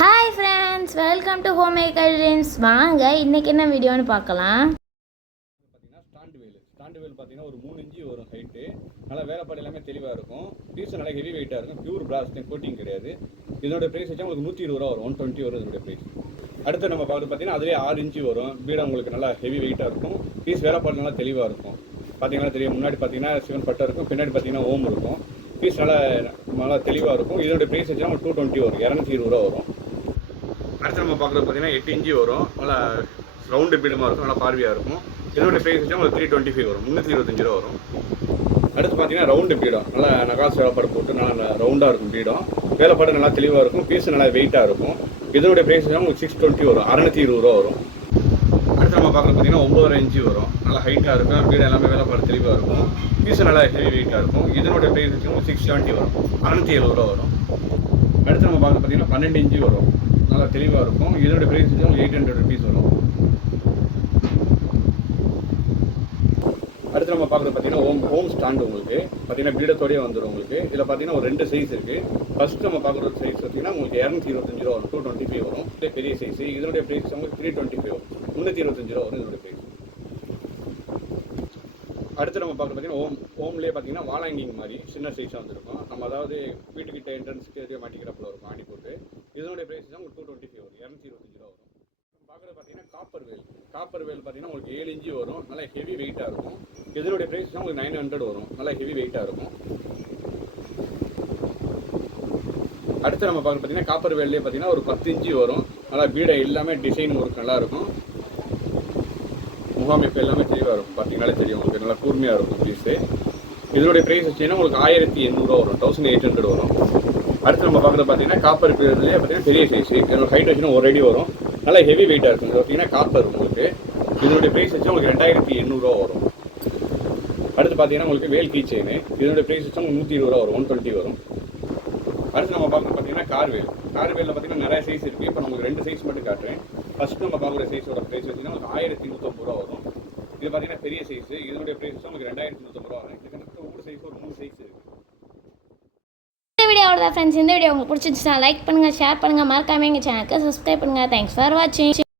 Hi friends welcome to homemaker dreams வாங்க இன்னைக்கு என்ன வீடியோன்னு பார்க்கலாம். பார்த்தீங்கன்னா ஸ்டாண்டு வேல் ஸ்டாண்டு வேல் பார்த்தீங்கன்னா ஒரு மூணு இன்ச்சு வரும் ஹைட்டு நல்லா வேலைப்பாடு எல்லாமே தெளிவாக இருக்கும். பீஸ் நல்லா ஹெவி வெயிட்டாக இருக்கும். பியூர் பிளாஸ்ட் கோட்டிங் கிடையாது. இதோட ப்ரைஸ் வச்சா உங்களுக்கு நூற்றி இருபது ரூபா வரும். ஒன் டுவெண்ட்டி வரும் இதோட ப்ரைஸ் அடுத்து நம்ம பார்க்குறது பார்த்தீங்கன்னா அதுலேயே ஆறு இன்ச்சு வரும். பீடம் உங்களுக்கு நல்லா ஹெவி வெயிட்டாக இருக்கும். பீஸ் வேலைப்பாடு நல்லா தெளிவாக இருக்கும். பார்த்தீங்கன்னா தெரியும். முன்னாடி பார்த்தீங்கன்னா சிவன் பட்டை இருக்கும். பின்னாடி பார்த்தீங்கன்னா ஓம் இருக்கும். பீஸ் நல்லா நல்லா தெளிவாக இருக்கும். இதோட ப்ரைஸ் வச்சா உங்களுக்கு டூ டுவெண்ட்டி வரும். இரநூத்தி இருபது ரூபா வரும். அடுத்து நம்ம பார்க்குறது பார்த்தீங்கன்னா எட்டு இன்ச்சு வரும். நல்லா ரவுண்டு பீடமாக இருக்கும். நல்லா பார்வையாக இருக்கும். இதோட ப்ரைஸ் வச்சா உங்களுக்கு த்ரீ டுவெண்ட்டி ஃபைவ் வரும். முந்நூற்றி இருபத்தஞ்சு ரூபா வரும். அடுத்து பார்த்தீங்கன்னா ரவுண்டு பீடம் நல்லா நகாசு வேலைப்பாடு போட்டு நல்லா ரவுண்டாக இருக்கும் பீடம் வேலைப்பாடு நல்லா தெளிவாக இருக்கும். பீஸ் நல்லா வெயிட்டாக இருக்கும். இதோட ப்ரைஸ் வச்சா உங்களுக்கு சிக்ஸ் டுவெண்ட்டி வரும். அறநூற்றி இருபது ரூபா வரும். அடுத்து நம்ம பார்க்குறது பார்த்தீங்கன்னா ஒம்பது இன்ச்சு வரும். நல்லா ஹைட்டாக இருக்கும். பீடம் எல்லாமே வேலைப்பாடு தெளிவாக இருக்கும். பீஸ் நல்லா ஹெவி வெயிட்டாக இருக்கும். இதனோட ப்ரைஸ் வச்சு உங்களுக்கு சிக்ஸ் செவன்ட்டி வரும். அறநூற்றி எழுபது ரூபா வரும். அடுத்து நம்ம பார்க்க பார்த்தீங்கன்னா பன்னெண்டு இன்ச்சு வரும். நல்லா தெளிவாக இருக்கும். இதோட ப்ரைஸ் வந்து உங்களுக்கு எயிட் ஹண்ட்ரட் ருபீஸ் வரும். அடுத்து நம்ம பார்க்குறது பார்த்தீங்கன்னா ஹோம் ஹோம் ஸ்டாண்ட் உங்களுக்கு. பார்த்தீங்கன்னா பீடத்தோடய வந்துடும் உங்களுக்கு. இதில் பார்த்தீங்கன்னா ஒரு ரெண்டு சைஸ் இருக்குது ஃபஸ்ட் நம்ம பார்க்குற சைஸ் பார்த்தீங்கன்னா உங்களுக்கு இரநூத்தி இருபத்தஞ்சு ரூபா வரும். டூ டுவெண்ட்டி ஃபைவ் வரும். இதே பெரிய சைஸ் இதனுடைய ப்ரைஸ் உங்களுக்கு த்ரீ டுவெண்ட்டி ஃபைவ் வரும். முந்நூற்றி இருபத்தஞ்சு ரூபா வரும் இதனுடைய ப்ரைஸ் அடுத்து நம்ம பார்க்க பார்த்தீங்கன்னா ஓம் ஹோம்லேயே பார்த்தீங்கன்னா வாலாங்கிங் மாதிரி சின்ன சைஸாக வந்துருக்கும். நம்ம அதாவது வீட்டுக்கிட்ட என்ட்ரன்ஸ்க்கு எதுவும் மாட்டிக்கிறப்பில் இருக்கும் ஆணி போட்டு இதனுடைய ப்ரைஸ் தான் உங்களுக்கு டூ டுவெண்ட்டி ஃபைவ் வரும் இரநூத்தி இருபத்தஞ்சு ரூபா வரும். பார்க்குறது பார்த்தீங்கன்னா காப்பர் வேல் காப்பர் வேல் பார்த்தீங்கன்னா உங்களுக்கு ஏழு இன்ச்சு வரும் நல்லா ஹெவி வெயிட்டாக இருக்கும். இதனுடைய ப்ரைஸ் தான் உங்களுக்கு நைன் ஹண்ட்ரட் வரும் நல்லா ஹெவி வெயிட்டாக இருக்கும். அடுத்து நம்ம பார்க்க பார்த்தீங்கன்னா காப்பர் வேல்லே பார்த்தீங்கன்னா ஒரு பத்து இன்ச்சு வரும். நல்லா பீடை எல்லாமே டிசைன் ஒர்க் நல்லாயிருக்கும் முகாமைப்பு எல்லாமே தெளிவாக இருக்கும். பார்த்தீங்கனாலே தெரியும். உங்களுக்கு நல்லா கூர்மையாக இருக்கும் பீஸு இதனுடைய ப்ரைஸ் வச்சிங்கன்னா உங்களுக்கு ஆயிரத்தி எண்ணூறுவா வரும். தௌசண்ட் எயிட் ஹண்ட்ரட் வரும். அடுத்து நம்ம பார்க்குறது பார்த்தீங்கன்னா காப்பர் பீரியட்லேயே பார்த்தீங்கன்னா பெரிய சைஸ் என்னோட ஹைட் வச்சுன்னா ஒரு அடி வரும். நல்லா ஹெவி வெயிட்டாக இருக்கும். இது பார்த்தீங்கன்னா காப்பர் உங்களுக்கு. இதனுடைய ப்ரைஸ் வச்சா உங்களுக்கு ரெண்டாயிரத்தி எண்ணூறுவா வரும். அடுத்து பார்த்தீங்கன்னா உங்களுக்கு வேல் கீ செயின் இதனுடைய ப்ரைஸ் வச்சா உங்களுக்கு நூற்றி இருபது ரூபா வரும். ஒன் டுவெண்ட்டி வரும். அடுத்து நம்ம பார்க்குறது பார்த்தீங்கன்னா கார்வேல் கார்வேலில் பார்த்தீங்கன்னா நிறைய சைஸ் இருக்குது இப்போ நமக்கு ரெண்டு சைஸ் மட்டும் காட்டுறேன். ஃபர்ஸ்ட் நம்ம பார்க்குற சைஸோட ப்ரைஸ் பார்த்தீங்கன்னா உங்களுக்கு ஆயிரத்தி நூற்றம்பது ரூபா வரும். இது பார்த்தீங்கன்னா பெரிய சைஸ் இதனுடைய ப்ரைஸ் உங்களுக்கு ரெண்டாயிரத்தி நூற்றம்பது ரூபா வரும். கிட்டத்தட்ட ஒவ்வொரு சைஸ் ஒரு மூணு சைஸ் இருக்குது இந்த வீடியோ அவ்வளோதான் ஃப்ரெண்ட்ஸ் இந்த வீடியோ உங்களுக்கு பிடிச்சிருந்துச்சுன்னா லைக் பண்ணுங்கள் ஷேர் பண்ணுங்கள் மறக்காம எங்கள் சேனலுக்கு சப்ஸ்கிரைப் பண்ணுங்கள் தேங்க்ஸ் ஃபார் வாட்சிங்